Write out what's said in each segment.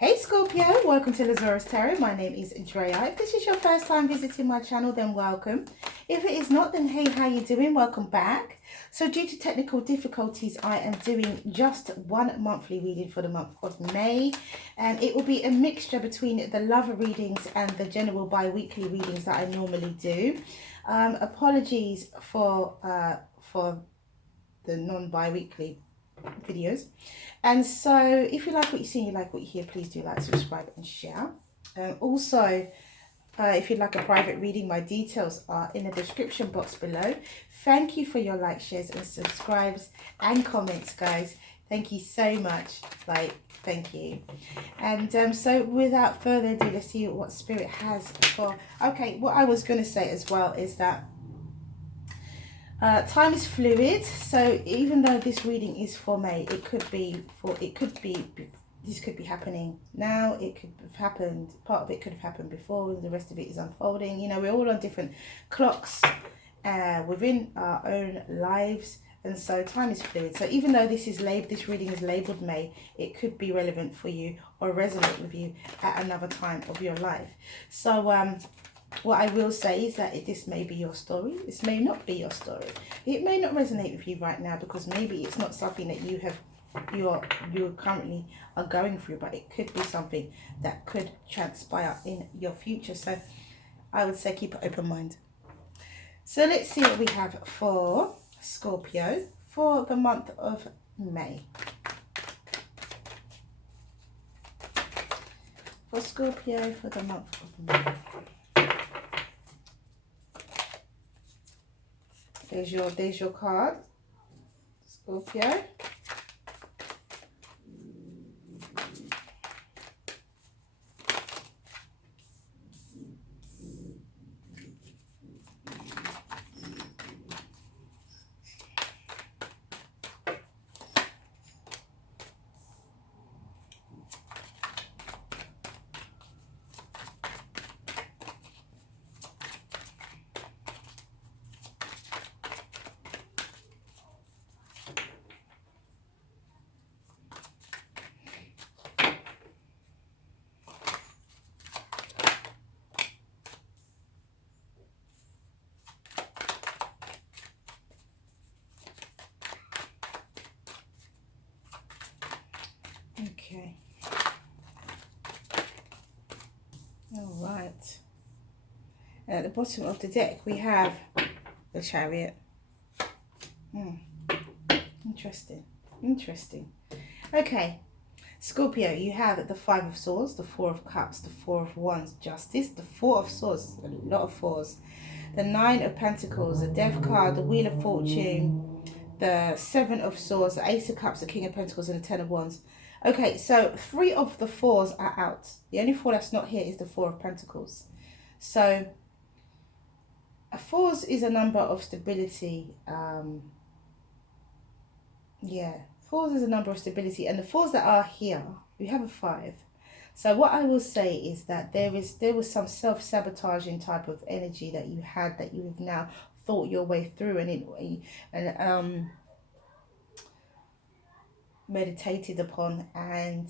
Hey Scorpio, welcome to Zarious Tarot. My name is Drea. If this is your first time visiting my channel, then welcome. If it is not, then hey, how you doing? Welcome back. So due to technical difficulties, I am doing just one monthly reading for the month of May. And it will be a mixture between the love readings and the general bi-weekly readings that I normally do. Apologies for the non-bi-weekly videos. And so if you like what you see and you like what you hear, please do like, subscribe and share. Also, if you'd like a private reading, my details are in the description box below. Thank you for your likes, shares and subscribes and comments, guys. Thank you so much. Thank you. And so without further ado, let's see what Spirit has for... Okay, what I was going to say as well is that time is fluid, so even though this reading is for May, this could be happening now, it could have happened, part of it could have happened before, and the rest of it is unfolding. You know, we're all on different clocks within our own lives, and so time is fluid. So even though this reading is labeled May, it could be relevant for you or resonate with you at another time of your life. So what I will say is that this may be your story. This may not be your story. It may not resonate with you right now because maybe it's not something that you currently are going through, but it could be something that could transpire in your future. So I would say keep an open mind. So let's see what we have for Scorpio for the month of May. For Scorpio for the month of May. There's your card, Scorpio. Okay. All right. And at the bottom of the deck, we have the Chariot. Interesting. Interesting. Okay. Scorpio, you have the Five of Swords, the Four of Cups, the Four of Wands, Justice, the Four of Swords, a lot of fours, the Nine of Pentacles, the Death card, the Wheel of Fortune, the Seven of Swords, the Ace of Cups, the King of Pentacles, and the Ten of Wands. Okay, so 3 of the 4s are out. The only 4 that's not here is the Four of Pentacles. So a 4s is a number of stability. Yeah, 4s is a number of stability, and the 4s that are here, we have a 5. So what I will say is that there was some self-sabotaging type of energy that you had, that you have now thought your way through, and meditated upon and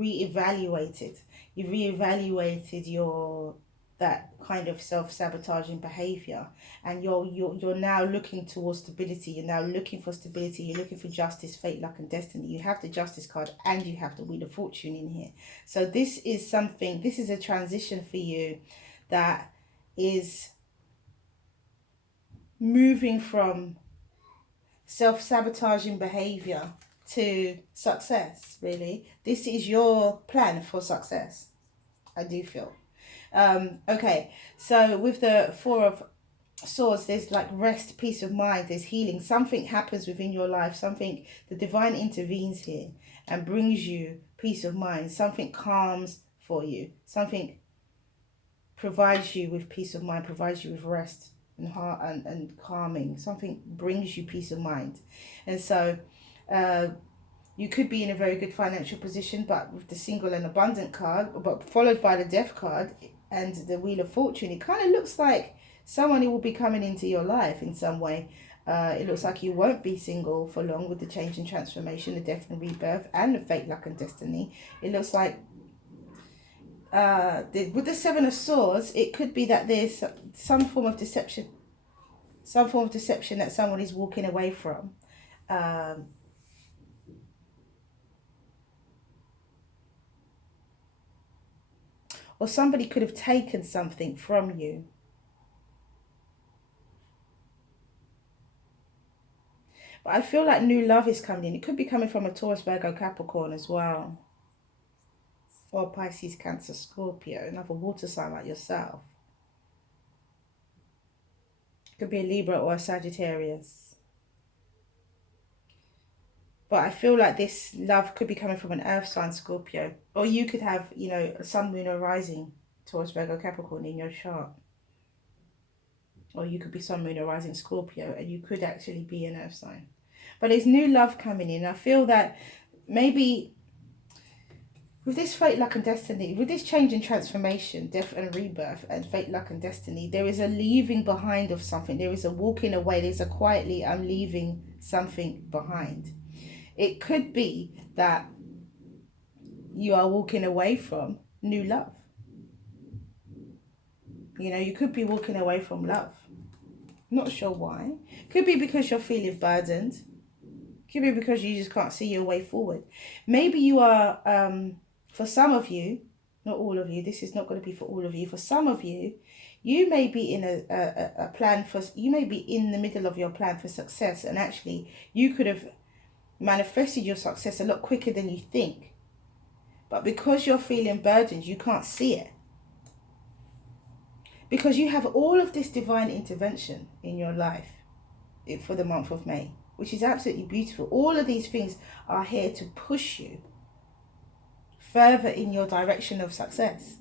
reevaluated. You reevaluated that kind of self-sabotaging behavior, and you're now looking towards stability. You're now looking for stability. You're looking for justice, fate, luck and destiny. You have the Justice card and you have the Wheel of Fortune in here. So this is a transition for you that is moving from self-sabotaging behavior to success. Really, this is your plan for success, I do feel. Okay, so with the Four of Swords, there's like rest, peace of mind, there's healing. Something happens within your life, the divine intervenes here and brings you peace of mind. Something calms for you, something provides you with peace of mind, provides you with rest and heart and calming. Something brings you peace of mind. And so you could be in a very good financial position, but with the Single and Abundant card, but followed by the Death card and the Wheel of Fortune, it kind of looks like someone who will be coming into your life in some way. It looks like you won't be single for long with the change and transformation, the death and rebirth, and the fate, luck, and destiny. It looks like with the Seven of Swords, it could be that there's some form of deception. Some form of deception that someone is walking away from. Or somebody could have taken something from you. But I feel like new love is coming in. It could be coming from a Taurus, Virgo, Capricorn as well. Or Pisces, Cancer, Scorpio. Another water sign like yourself. It could be a Libra or a Sagittarius. But I feel like this love could be coming from an earth sign, Scorpio. Or you could have, you know, a sun, moon, or rising Taurus, Virgo, Capricorn in your chart. Or you could be sun, moon, or rising Scorpio, and you could actually be an earth sign. But there's new love coming in. I feel that maybe with this fate, luck, and destiny, with this change and transformation, death and rebirth, and fate, luck, and destiny, there is a leaving behind of something. There is a walking away. There's a quietly, I'm leaving something behind. It could be that you are walking away from new love. You know, you could be walking away from love. Not sure why. Could be because you're feeling burdened. Could be because you just can't see your way forward. Maybe you are, for some of you, not all of you, this is not going to be for all of you. For some of you, you may be in a plan for, you may be in the middle of your plan for success, and actually you could have manifested your success a lot quicker than you think. But because you're feeling burdened, you can't see it. Because you have all of this divine intervention in your life for the month of May, which is absolutely beautiful. All of these things are here to push you further in your direction of success.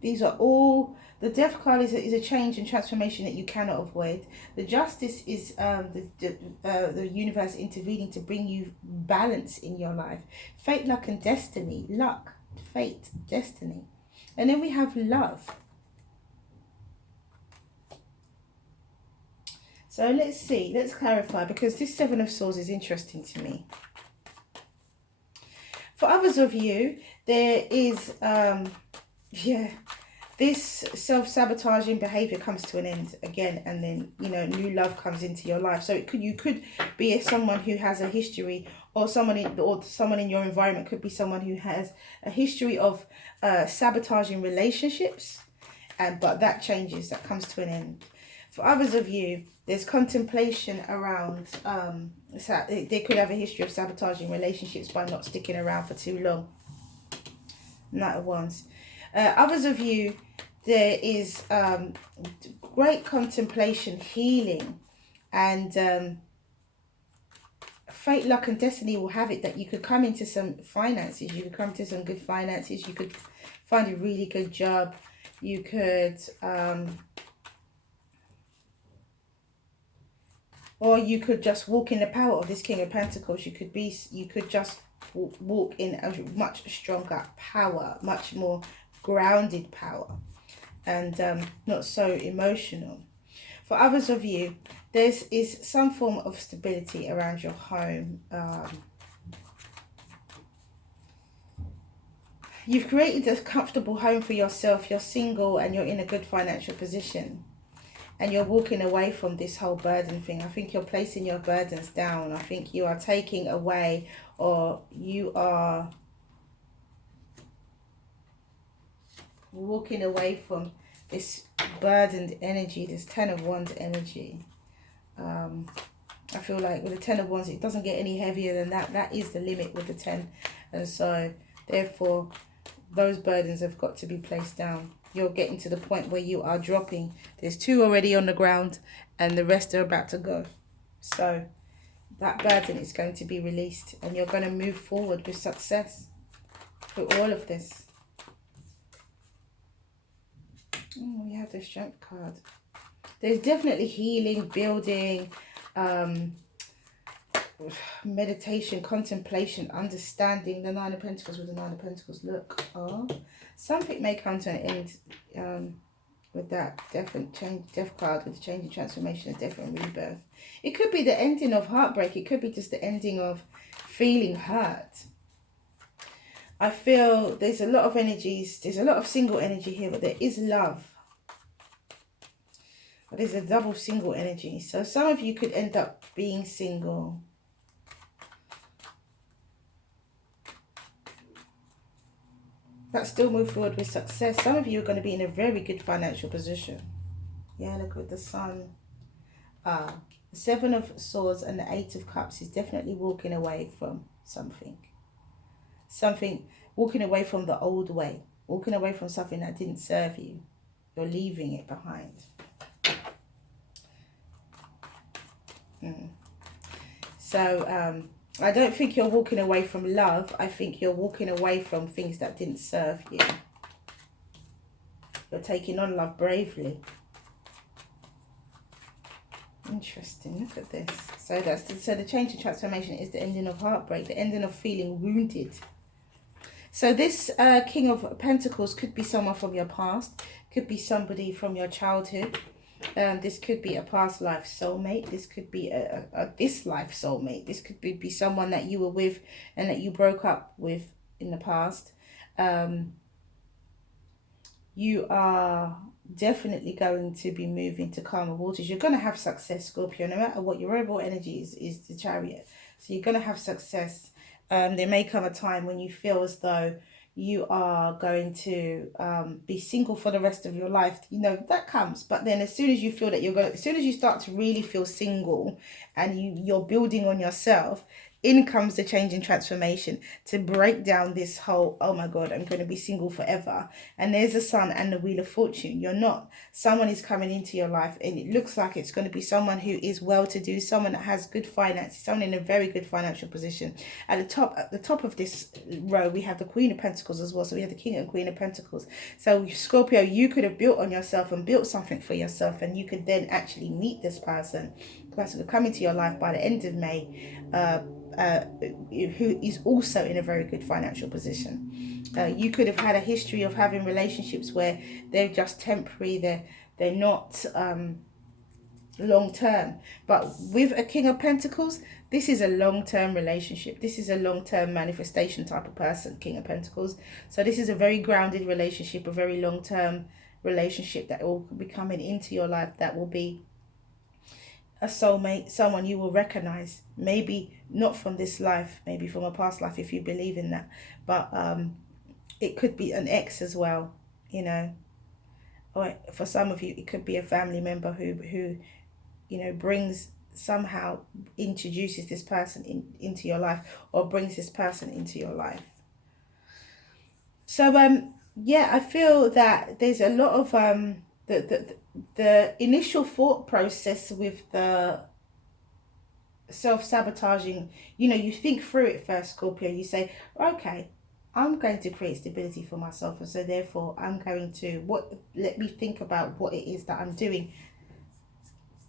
These are all, the death card is a change and transformation that you cannot avoid. The justice is the universe intervening to bring you balance in your life. Fate, luck, and destiny. Luck, fate, destiny. And then we have love. So let's see, let's clarify, because this Seven of Swords is interesting to me. For others of you, there is, this self-sabotaging behavior comes to an end again, and then, you know, new love comes into your life. So you could be someone who has a history, or someone in your environment could be someone who has a history of sabotaging relationships, but that changes, that comes to an end. For others of you, there's contemplation around, they could have a history of sabotaging relationships by not sticking around for too long. Knight of Wands. Others of you, there is great contemplation, healing, and fate, luck, and destiny will have it that you could come into some finances. You could come to some good finances. You could find a really good job. You could, or you could just walk in the power of this King of Pentacles. You could just walk in a much stronger power, much more grounded power, and not so emotional. For others of you, there is some form of stability around your home. You've created a comfortable home for yourself. You're single and you're in a good financial position, and you're walking away from this whole burden thing. I think you're placing your burdens down. I think you are taking away, or you are walking away from this burdened energy, this Ten of Wands energy. I feel like with the Ten of Wands, it doesn't get any heavier than that. That is the limit with the 10. And so, therefore, those burdens have got to be placed down. You're getting to the point where you are dropping. There's 2 already on the ground, and the rest are about to go. So, that burden is going to be released, and you're going to move forward with success through all of this. Oh, we have the Strength card. There's definitely healing, building, meditation, contemplation, understanding. The Nine of Pentacles with the Nine of Pentacles. Look, something may come to an end with that different change, death card, with the change and transformation of death and rebirth. It could be the ending of heartbreak. It could be just the ending of feeling hurt. I feel there's a lot of energies. There's a lot of single energy here, but there is love. But there's a double single energy. So some of you could end up being single. But still move forward with success. Some of you are going to be in a very good financial position. Yeah, look at the sun. The Seven of Swords and the Eight of Cups is definitely walking away from something. Walking away from the old way. Walking away from something that didn't serve you. You're leaving it behind. So, I don't think you're walking away from love. I think you're walking away from things that didn't serve you. You're taking on love bravely. Interesting. Look at this. So the change and transformation is the ending of heartbreak, the ending of feeling wounded. So this King of Pentacles could be someone from your past, could be somebody from your childhood. This could be a past life soulmate. This could be a this life soulmate. This could be someone that you were with and that you broke up with in the past. You are definitely going to be moving to calmer waters. You're going to have success, Scorpio, no matter what. Your overall energy is the Chariot. So you're going to have success. There may come a time when you feel as though you are going to be single for the rest of your life. You know, that comes. But then as soon as you feel that as soon as you start to really feel single and you're building on yourself, in comes the change and transformation to break down this whole, oh my God, I'm going to be single forever. And there's the Sun and the Wheel of Fortune. You're not. Someone is coming into your life and it looks like it's going to be someone who is well-to-do, someone that has good finances, someone in a very good financial position. At the top of this row, we have the Queen of Pentacles as well. So we have the King and Queen of Pentacles. So Scorpio, you could have built on yourself and built something for yourself, and you could then actually meet this person. The person will come into your life by the end of May, who is also in a very good financial position. You could have had a history of having relationships where they're just temporary, they're not long term. But with a King of Pentacles, this is a long-term relationship. This is a long-term manifestation type of person, King of Pentacles. So this is a very grounded relationship, a very long-term relationship that will be coming into your life, that will be a soulmate, someone you will recognize, maybe not from this life, maybe from a past life if you believe in that, but it could be an ex as well, you know, or for some of you it could be a family member who you know, somehow introduces this person into your life, or brings this person into your life. So yeah, I feel that there's a lot of the initial thought process with the self-sabotaging, you know, you think through it first, Scorpio. You say, okay, I'm going to create stability for myself, and so therefore I'm going to let me think about what it is that I'm doing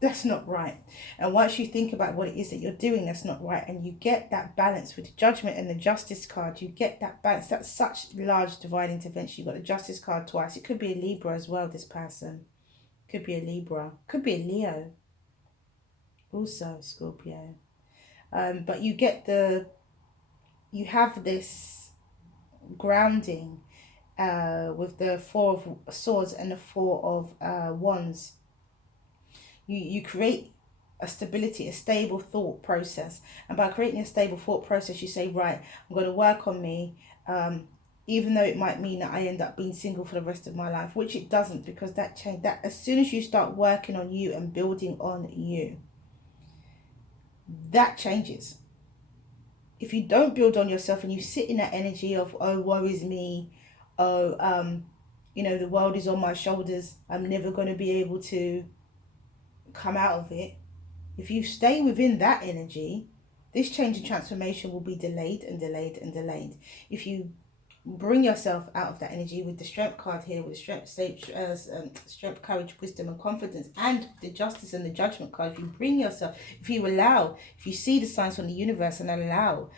that's not right. And once you think about what it is that you're doing that's not right, and you get that balance with the Judgment and the Justice card, you get that balance. That's such large divine intervention. You've got the Justice card twice. It could be a Libra as well, this person. Could be a Libra. Could be a Leo. Also Scorpio. But you have this grounding with the Four of Swords and the Four of Wands. You create a stability, a stable thought process. And by creating a stable thought process, you say, right, I'm going to work on me, even though it might mean that I end up being single for the rest of my life, which it doesn't, because that as soon as you start working on you and building on you, that changes. If you don't build on yourself and you sit in that energy of, oh, woe is me, oh, you know, the world is on my shoulders, I'm never going to be able to come out of it. If you stay within that energy, this change and transformation will be delayed and delayed and delayed. If you bring yourself out of that energy with the Strength card here, with the strength, courage, wisdom and confidence, and the Justice and the Judgment card, if you bring yourself, if you see the signs from the universe and allow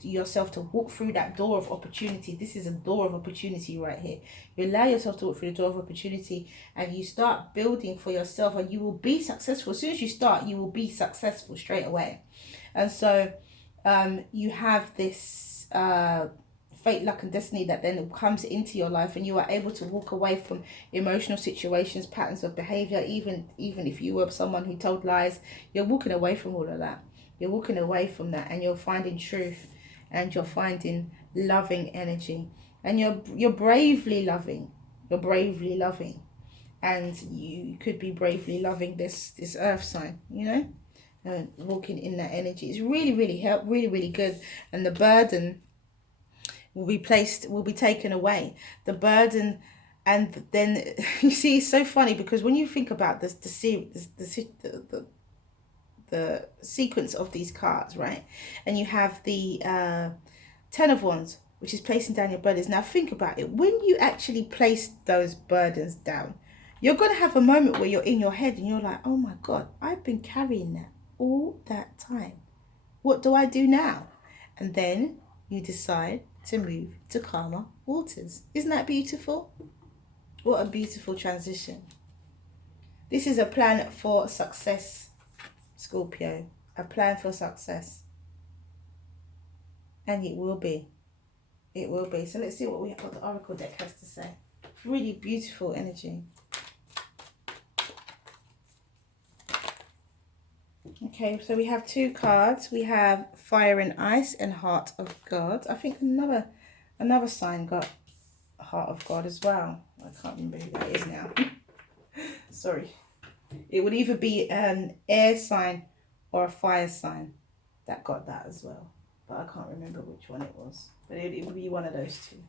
yourself to walk through that door of opportunity. This is a door of opportunity right here. You allow yourself to walk through the door of opportunity, and you start building for yourself, and you will be successful. As soon as you start, you will be successful straight away. And so you have this fate, luck and destiny that then comes into your life, and you are able to walk away from emotional situations, patterns of behavior. Even if you were someone who told lies, you're walking away from all of that. You're walking away from that, and you're finding truth, and you're finding loving energy, and you're bravely loving. You're bravely loving, and you could be bravely loving this earth sign, you know, and walking in that energy. It's really good, and the burden will be taken away. The burden, and then you see, it's so funny because when you think about this, the sequence of these cards, right? And you have the 10 of Wands, which is placing down your burdens. Now think about it. When you actually place those burdens down, you're going to have a moment where you're in your head and you're like, oh my God, I've been carrying that all that time. What do I do now? And then you decide to move to calmer waters. Isn't that beautiful? What a beautiful transition. This is a plan for success, Scorpio. A plan for success. And it will be. It will be. So let's see what the Oracle deck has to say. Really beautiful energy. Okay, so we have two cards. We have Fire and Ice and Heart of God. I think another sign got Heart of God as well. I can't remember who that is now. Sorry. It would either be an air sign or a fire sign that got that as well. But I can't remember which one it was. But it would be one of those two.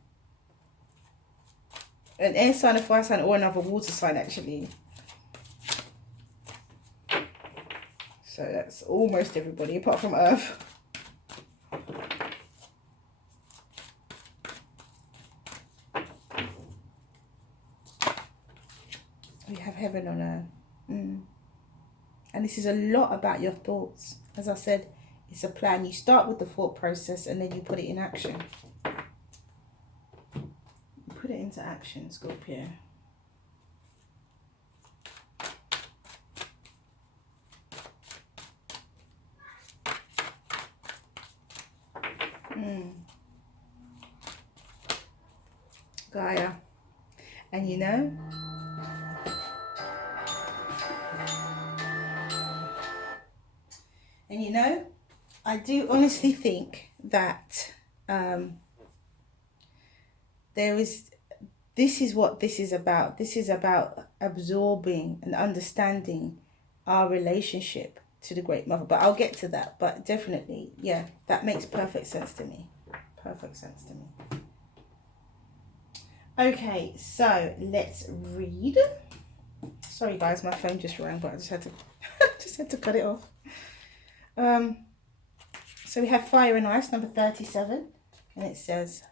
An air sign, a fire sign, or another water sign actually. So that's almost everybody apart from Earth. We have Heaven on Earth. And this is a lot about your thoughts. As I said, it's a plan. You start with the thought process and then you put it in action. You put it into action, Scorpio. Gaia. And you know, I do honestly think that this is what this is about. This is about absorbing and understanding our relationship to the Great Mother. But I'll get to that. But definitely, yeah, that makes perfect sense to me. Perfect sense to me. Okay, so let's read. Sorry guys, my phone just rang, but I just had to cut it off. So we have Fire and Ice, number 37, and it says,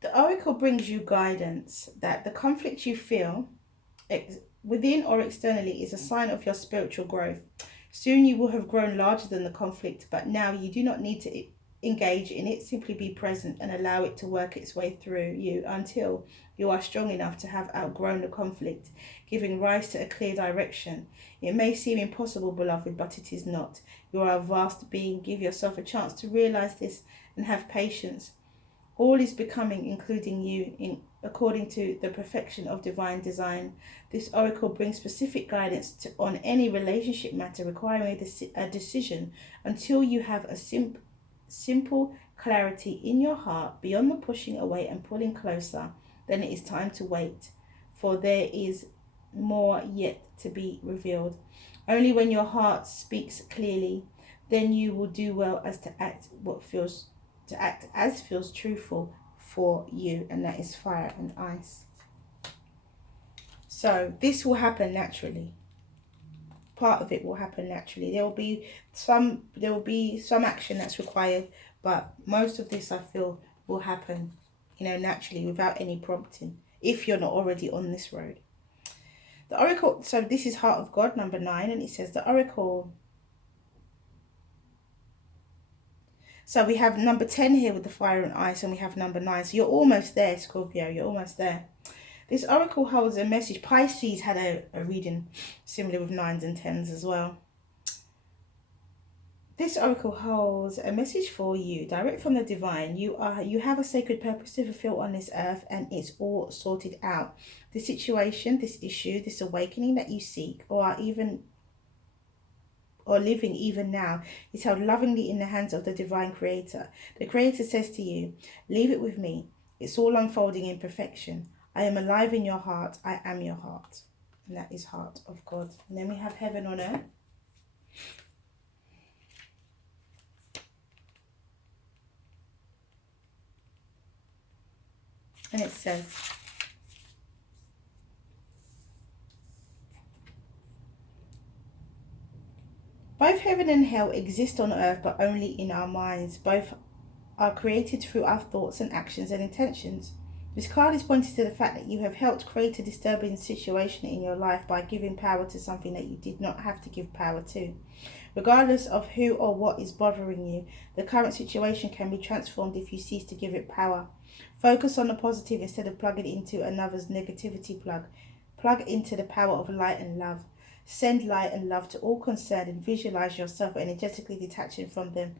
the Oracle brings you guidance that the conflict you feel within or externally is a sign of your spiritual growth. Soon you will have grown larger than the conflict, but now you do not need to engage in it. Simply be present and allow it to work its way through you until you are strong enough to have outgrown the conflict, giving rise to a clear direction. It may seem impossible, beloved, but it is not. You are a vast being. Give yourself a chance to realize this and have patience. All is becoming, including you, according to the perfection of divine design. This oracle brings specific guidance on any relationship matter requiring a decision until you have a simple clarity in your heart beyond the pushing away and pulling closer. Then it is time to wait, for there is more yet to be revealed. Only when your heart speaks clearly, then you will do well as to act as feels truthful for you, and that is Fire and Ice. So this will happen naturally. Part of it will happen naturally. There will be some action that's required, but most of this I feel will happen, naturally, without any prompting. if you're not already on this road. The oracle, so this is Heart of God, number 9, and it says the oracle. So we have number 10 here with the fire and ice, and we have number 9. So you're almost there, Scorpio. You're almost there. This oracle holds a message. Pisces had a reading similar with 9s and 10s as well. This oracle holds a message for you, direct from the divine. You have a sacred purpose to fulfill on this earth, and it's all sorted out. The situation, this issue, this awakening that you seek, or living even now, is held lovingly in the hands of the divine creator. The creator says to you, leave it with me. It's all unfolding in perfection. I am alive in your heart. I am your heart. And that is Heart of God. And then we have Heaven on Earth. And it says, both heaven and hell exist on earth, but only in our minds. Both are created through our thoughts and actions and intentions. This card is pointing to the fact that you have helped create a disturbing situation in your life by giving power to something that you did not have to give power to. Regardless of who or what is bothering you, the current situation can be transformed if you cease to give it power. Focus on the positive instead of plugging into another's negativity plug. Plug into the power of light and love. Send light and love to all concerned and visualize yourself energetically detaching from them.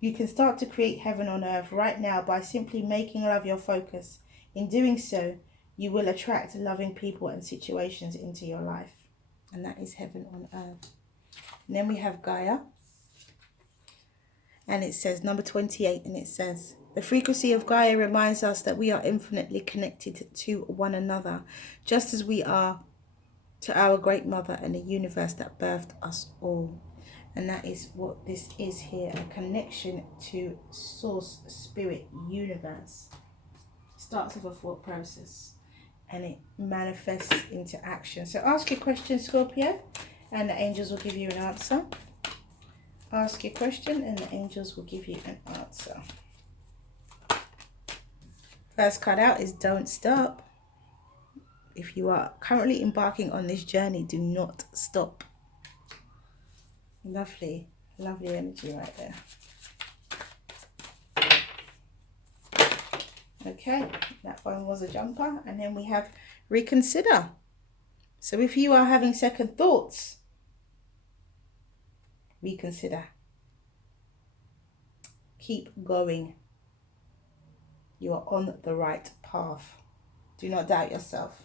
You can start to create heaven on earth right now by simply making love your focus. In doing so, you will attract loving people and situations into your life. And that is heaven on earth. And then we have Gaia. And it says number 28, and it says, the frequency of Gaia reminds us that we are infinitely connected to one another, just as we are to our great mother and the universe that birthed us all. And that is what this is here, a connection to source, spirit, universe. Starts with a thought process and it manifests into action. So ask your question, Scorpio, and the angels will give you an answer. Ask your question and the angels will give you an answer. First card out is don't stop. If you are currently embarking on this journey, do not stop. Lovely, lovely energy right there. Okay, that one was a jumper. And then we have reconsider. So if you are having second thoughts, reconsider. Keep going. You are on the right path. Do not doubt yourself.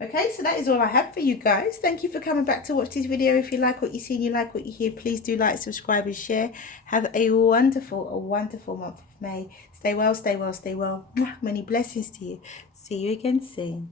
Okay, so that is all I have for you guys. Thank you for coming back to watch this video. If you like what you see and you like what you hear, please do like, subscribe and share. Have a wonderful month of May. Stay well, stay well, stay well. Many blessings to you. See you again soon.